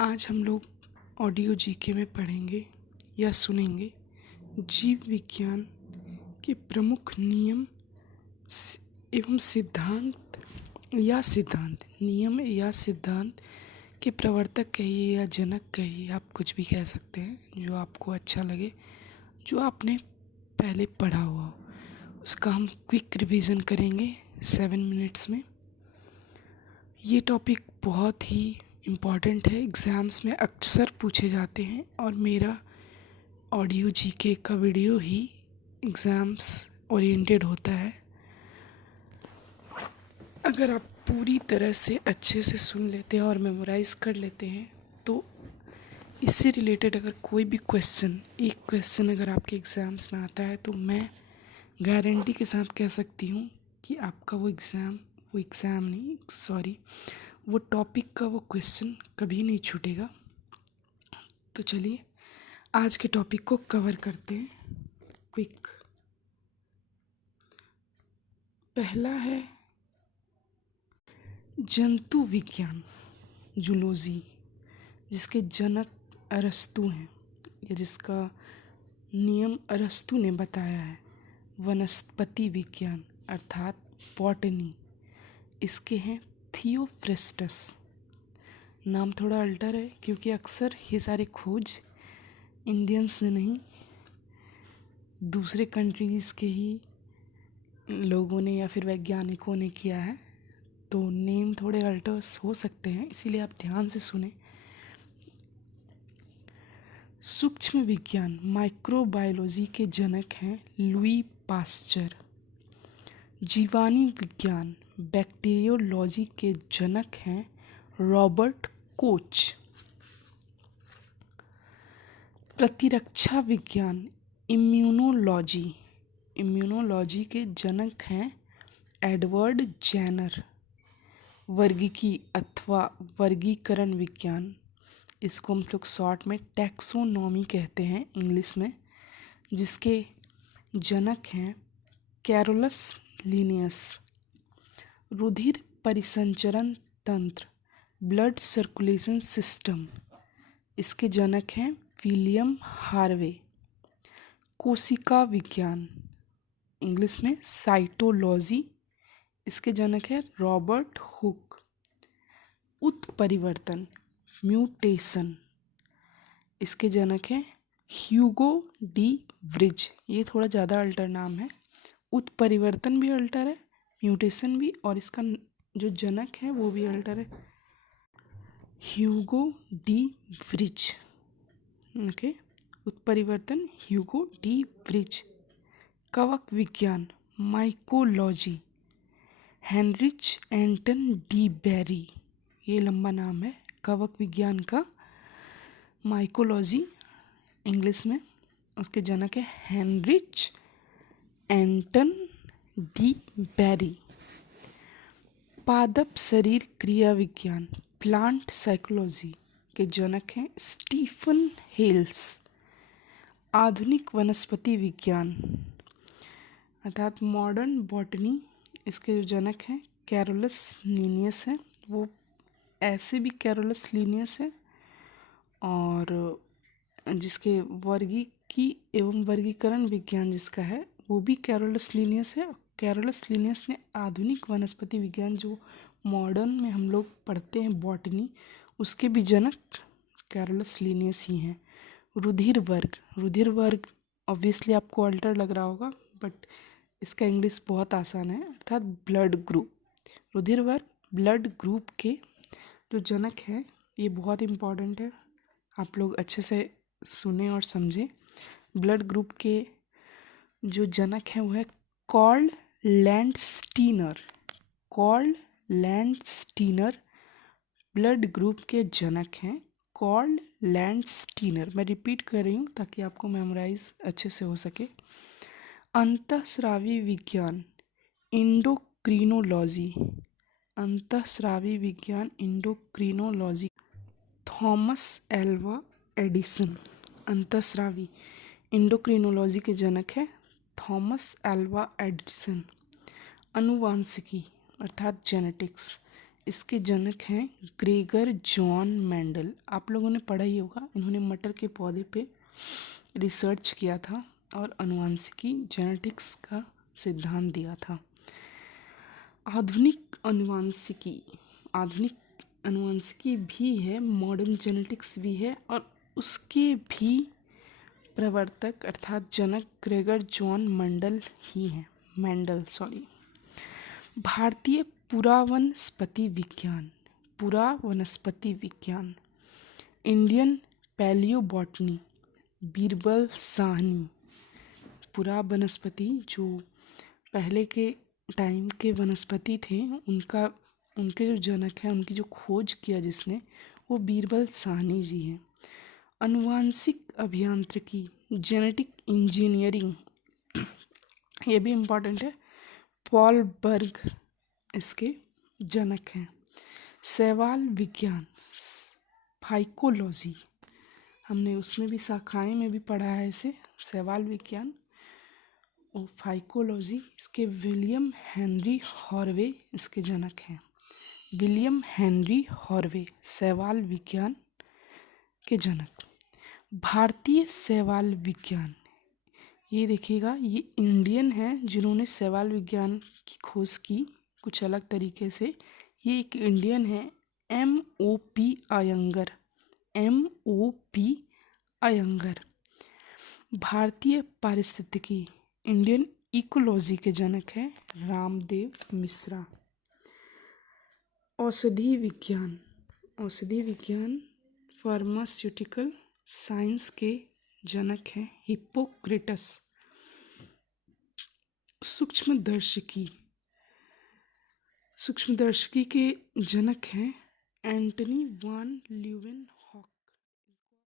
आज हम लोग ऑडियो जीके में पढ़ेंगे या सुनेंगे जीव विज्ञान के प्रमुख नियम एवं सिद्धांत के प्रवर्तक कहिए या जनक कहिए, आप कुछ भी कह सकते हैं, जो आपको अच्छा लगे, जो आपने पहले पढ़ा हुआ हो। उसका हम क्विक रिवीजन करेंगे 7 मिनट्स में। ये टॉपिक बहुत ही इम्पॉर्टेंट है, एग्ज़ाम्स में अक्सर पूछे जाते हैं और मेरा ऑडियो जीके का वीडियो ही एग्ज़ाम्स ओरिएंटेड होता है। अगर आप पूरी तरह से अच्छे से सुन लेते हैं और मेमोराइज़ कर लेते हैं तो इससे रिलेटेड अगर कोई भी एक क्वेश्चन अगर आपके एग्ज़ाम्स में आता है तो मैं गारंटी के साथ कह सकती हूँ कि आपका वो टॉपिक का वो क्वेश्चन कभी नहीं छूटेगा। तो चलिए आज के टॉपिक को कवर करते हैं क्विक। पहला है जंतु विज्ञान, जूलॉजी, जिसके जनक अरस्तु हैं या जिसका नियम अरस्तु ने बताया है। वनस्पति विज्ञान अर्थात बॉटनी, इसके हैं थियोफ्रेस्टस। नाम थोड़ा अल्टर है क्योंकि अक्सर ये सारे खोज इंडियंस ने नहीं, दूसरे कंट्रीज़ के ही लोगों ने या फिर वैज्ञानिकों ने किया है, तो नेम थोड़े अल्टर्स हो सकते हैं, इसीलिए आप ध्यान से सुने। सूक्ष्म विज्ञान माइक्रोबायोलॉजी के जनक हैं लुई पास्चर। जीवाणु विज्ञान बैक्टीरियोलॉजी के जनक हैं रॉबर्ट कोच। प्रतिरक्षा विज्ञान इम्यूनोलॉजी के जनक हैं एडवर्ड जेनर। वर्गीकी अथवा वर्गीकरण विज्ञान, इसको हम लोग शॉर्ट में टैक्सोनॉमी कहते हैं इंग्लिश में, जिसके जनक हैं कैरोलस लिनियस। रुधिर परिसंचरण तंत्र ब्लड सर्कुलेशन सिस्टम, इसके जनक हैं विलियम हार्वे। कोशिका विज्ञान इंग्लिश में साइटोलॉजी, इसके जनक है रॉबर्ट हुक। उत्परिवर्तन म्यूटेशन, इसके जनक हैं ह्यूगो डी व्रिज। ये थोड़ा ज़्यादा अल्टर नाम है, उत्परिवर्तन भी अल्टर है, म्यूटेशन भी, और इसका जो जनक है वो भी अल्टर है, ह्यूगो डी व्रिज। ओके, उत्परिवर्तन ह्यूगो डी व्रिज। कवक विज्ञान माइकोलॉजी हेनरिच एंटन डी बेरी। ये लंबा नाम है कवक विज्ञान का। माइकोलॉजी इंग्लिश में, उसके जनक है हेनरिच एंटन डी बेरी। पादप शरीर क्रिया विज्ञान प्लांट साइकोलॉजी के जनक हैं स्टीफन हेल्स। आधुनिक वनस्पति विज्ञान अर्थात मॉडर्न बॉटनी, इसके जो जनक हैं कैरोलस लिनियस हैं। वो ऐसे भी कैरोलस लिनियस है, और जिसके वर्गीकी एवं वर्गीकरण विज्ञान जिसका है वो भी कैरोलस लिनियस है। कैरोलस लिनियस ने आधुनिक वनस्पति विज्ञान, जो मॉडर्न में हम लोग पढ़ते हैं बॉटनी, उसके भी जनक कैरोलस लिनियस ही हैं। रुधिर वर्ग ऑब्वियसली आपको अल्टर लग रहा होगा, बट इसका इंग्लिश बहुत आसान है, अर्थात ब्लड ग्रुप। रुधिर वर्ग ब्लड ग्रुप के जो जनक है, ये बहुत इम्पॉर्टेंट है, आप लोग अच्छे से सुने और समझें। ब्लड ग्रुप के जो जनक हैं वो है कार्ल लैंडस्टीनर। ब्लड ग्रुप के जनक हैं कार्ल लैंडस्टीनर। मैं रिपीट कर रही हूँ ताकि आपको मेमोराइज अच्छे से हो सके। अंतःस्रावी विज्ञान इंडोक्रिनोलॉजी थॉमस एल्वा एडिसन। अंतःस्रावी इंडोक्रिनोलॉजी के जनक है थॉमस एल्वा एडिसन। अनुवांशिकी अर्थात जेनेटिक्स, इसके जनक हैं ग्रेगर जॉन मेंडल। आप लोगों ने पढ़ा ही होगा, इन्होंने मटर के पौधे पे रिसर्च किया था और आनुवंशिकी जेनेटिक्स का सिद्धांत दिया था। आधुनिक अनुवांशिकी भी है, मॉडर्न जेनेटिक्स भी है, और उसके भी प्रवर्तक अर्थात जनक ग्रेगर जॉन मेंडल। भारतीय पुरावनस्पति विज्ञान, इंडियन पैलियोबॉटनी, बीरबल साहनी। पुरा वनस्पति जो पहले के टाइम के वनस्पति थे, उनके जो जनक हैं, उनकी जो खोज किया जिसने, वो बीरबल साहनी जी हैं। आनुवांशिक अभियांत्रिकी, जेनेटिक इंजीनियरिंग, ये भी इम्पॉर्टेंट है, पॉल बर्ग इसके जनक हैं। शैवाल विज्ञान, फाइकोलॉजी, हमने उसमें भी शाखाएं में भी पढ़ा है इसे, शैवाल विज्ञान और फाइकोलॉजी। इसके विलियम हेनरी हॉर्वे इसके जनक हैं। विलियम हेनरी हॉर्वे शैवाल विज्ञान के जनक। भारतीय शैवाल विज्ञान, ये देखिएगा, ये इंडियन हैं जिन्होंने शैवाल विज्ञान की खोज की कुछ अलग तरीके से। ये एक इंडियन है, M.O.P. अयंगर। भारतीय पारिस्थितिकी, इंडियन इकोलॉजी के जनक हैं रामदेव मिश्रा। औषधि विज्ञान फार्मास्यूटिकल साइंस के जनक हैं हिप्पोक्रेटस। सूक्ष्मदर्शिकी के जनक हैं एंटनी वान ल्यूवेनहॉक।